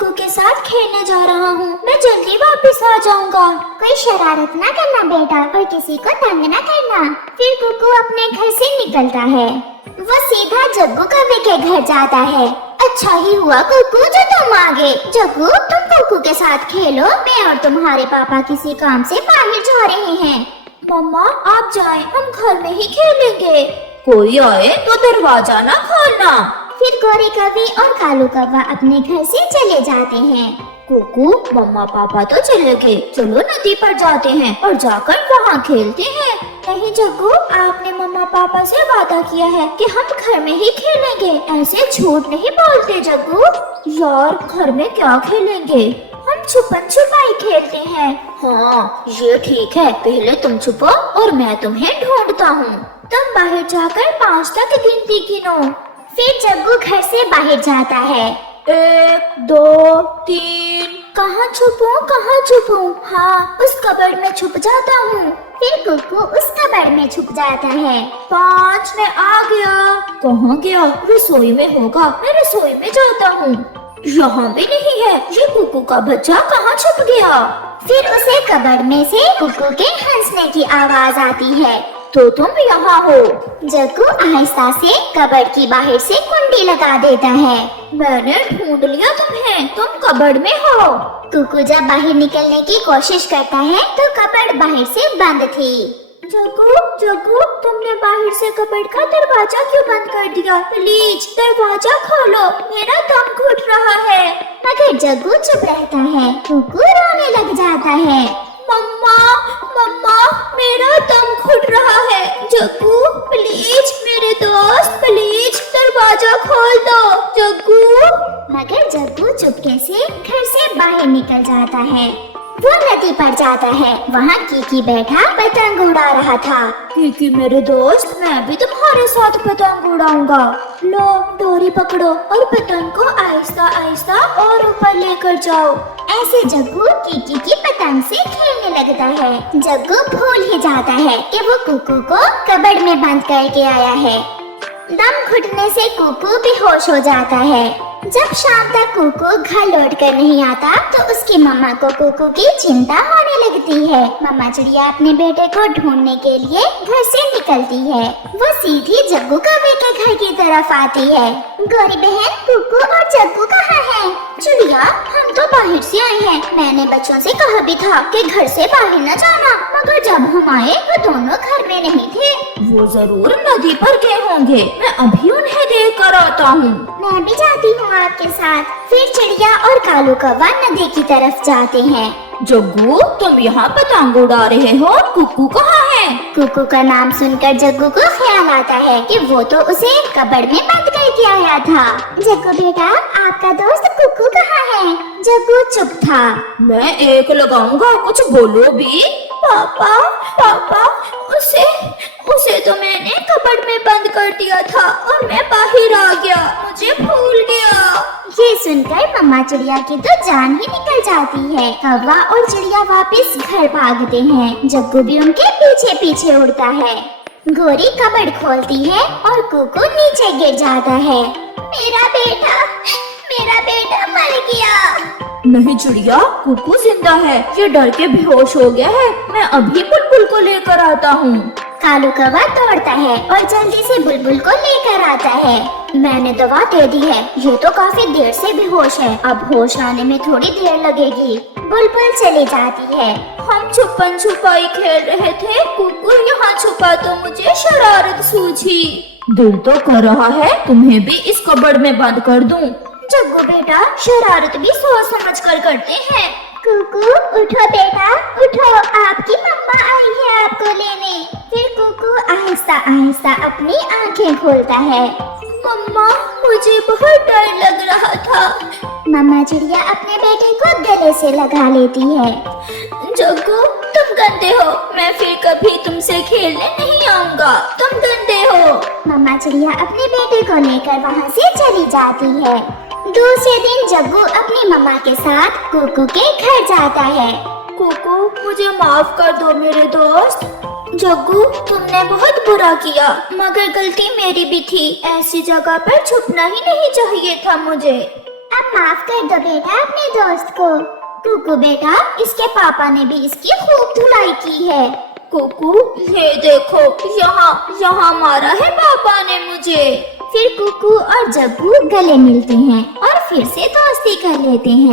जग्गू के साथ खेलने जा रहा हूँ, मैं जल्दी वापस आ जाऊँगा। कोई शरारत ना करना बेटा और किसी को तंग ना करना। फिर कुकू अपने घर से निकलता है। वो सीधा जग्गू कौवे के घर जाता है। अच्छा ही हुआ कुकू जो तुम आ गए। जग्गू तुम कुकू के साथ खेलो, मैं और तुम्हारे पापा किसी काम से बाहर जा रहे हैं। मम्मा आप जाएं, हम घर में ही खेलेंगे। कोई आए तो दरवाजा ना खोलना। फिर गोरी कौवे और कालू कौवा अपने घर से चले जाते हैं। कुकू मम्मा पापा तो चले गए, चलो नदी पर जाते हैं और जाकर वहाँ खेलते हैं। नहीं जग्गू, आपने मम्मा पापा से वादा किया है कि हम घर में ही खेलेंगे, ऐसे झूठ नहीं बोलते जग्गू। यार घर में क्या खेलेंगे, हम छुपन छुपाई खेलते हैं। हाँ ये ठीक है, पहले तुम छुपो और मैं तुम्हें ढूंढता हूँ। तुम बाहर जाकर 5 तक गिनती गिनो। फिर जग्गू घर से बाहर जाता है। 1 2 3। कहाँ छुपूं? हाँ उस कबर्ड में छुप जाता हूँ। फिर कुकू उस कबर्ड में छुप जाता है। 5 में आ गया। कहाँ गया? रसोई में होगा, मैं रसोई में जाता हूँ। यहाँ भी नहीं है, ये कुकू का बच्चा कहाँ छुप गया? फिर उसे कबर्ड में से कुकू के हंसने की आवाज आती है। तो तुम यहाँ हो? जग्गू आहिस्ता से कबर्ड की बाहर से कुंडी लगा देता है। मैंने ढूंढ लिया तुम्हें, तुम कबर्ड में हो। कुकू जब बाहर निकलने की कोशिश करता है तो कबर्ड बाहर से बंद थी। जग्गू तुमने बाहर से कबर्ड का दरवाजा क्यों बंद कर दिया? प्लीज दरवाजा खोलो, मेरा दम घुट रहा है। मगर जग्गू चुप रहता है। कुकू रोने लग जाता है। मम्मा मेरा दम घुट रहा है। जग्गू प्लीज मेरे दोस्त, प्लीज दरवाजा खोल दो जग्गू। मगर जग्गू चुपके से घर से बाहर निकल जाता है। वो नदी पर जाता है। वहाँ कीकी बैठा पतंग उड़ा रहा था। कीकी मेरे दोस्त, मैं भी तुम्हारे साथ पतंग उड़ाऊंगा। लो डोरी पकड़ो और पतंग को आहिस्ता आहिस्ता और ऊपर लेकर जाओ। ऐसे जग्गू कीकी की पतंग से खेलने लगता है। जग्गू भूल ही जाता है कि वो कुकू को कबर्ड में बंद करके आया है। दम घुटने से कुकू बेहोश हो जाता है। जब शाम तक कुकू घर लौट कर नहीं आता तो उसकी मम्मा को कुकू की चिंता होने लगती है। मम्मा चिड़िया अपने बेटे को ढूंढने के लिए घर से निकलती है। वो सीधी जग्गू कौवे के घर की तरफ आती है। गौरी बहन, कुकू और जग्गू कहाँ हैं? चिड़िया हम तो बाहर से आए हैं, मैंने बच्चों से कहा भी था कि घर से बाहर न जाना, मगर जब हम आए वो दोनों घर में नहीं थे। वो जरूर नदी पर गए होंगे, मैं अभी उन्हें देख कर आता हूँ। मैं भी जाती हूँ आपके साथ। फिर चिड़िया और कालू कौवा नदी की तरफ जाते हैं। जग्गू तुम यहाँ पतंग उड़ा रहे हो, कुकू कहाँ है? कुकू का नाम सुनकर जग्गू को ख्याल आता है कि वो तो उसे कबर्ड में बंद करके आया था। जग्गू बेटा, आपका दोस्त कुकू कहाँ है? जग्गू चुप था। मैं एक लगाऊंगा, कुछ बोलो भी। पापा उसे तो मैंने कबर्ड में बंद कर दिया था और मैं बाहर आ गया, मुझे भूल गया। ये सुनकर मम्मा चिड़िया की तो जान ही निकल जाती है। कौवा और चिड़िया वापस घर भागते हैं। जग्गू भी उनके पीछे पीछे उड़ता है। गोरी कबर्ड खोलती है और कुकू नीचे गिर जाता है। मेरा बेटा मर गया। नहीं चिड़िया, कुकू जिंदा है, ये डर के बेहोश हो गया है, मैं अभी बुलबुल को लेकर आता हूँ। कालू कौवा दौड़ता है और जल्दी से बुलबुल को लेकर आता है। मैंने दवा दे दी है, ये तो काफी देर से बेहोश है, अब होश आने में थोड़ी देर लगेगी। बुलबुल चली जाती है। हम छुपन छुपाई खेल रहे थे, कुकू यहाँ छुपा तो मुझे शरारत सूझी। दिल तो कर रहा है तुम्हें भी इस कबर्ड में बंद कर दूं। जग्गू बेटा, शरारत भी सोच समझ कर करते हैं। कुकू उठो बेटा, उठो, आपकी मम्मा आई है आपको लेने। फिर कुकू आहिस्ता आहिस्ता अपनी आंखें खोलता है। मम्मा मुझे बहुत डर लग रहा था। मम्मा चिड़िया अपने बेटे को गले से लगा लेती है। जग्गू तुम गंदे हो, मैं फिर कभी तुमसे खेलने नहीं आऊंगा, तुम गंदे हो। मम्मा चिड़िया अपने बेटे को लेकर वहाँ से चली जाती है। दूसरे दिन जग्गू अपनी मम्मा के साथ कुकू के घर जाता है। कुकू मुझे माफ कर दो मेरे दोस्त। जग्गू तुमने बहुत बुरा किया, मगर गलती मेरी भी थी, ऐसी जगह पर छुपना ही नहीं चाहिए था मुझे। अब माफ कर दो बेटा अपने दोस्त को। कुकू बेटा, इसके पापा ने भी इसकी खूब धुलाई की है। कुकू, ये देखो, यहाँ मारा है पापा ने मुझे। फिर कुकू और जग्गू गले मिलते हैं और फिर से दोस्ती कर लेते हैं।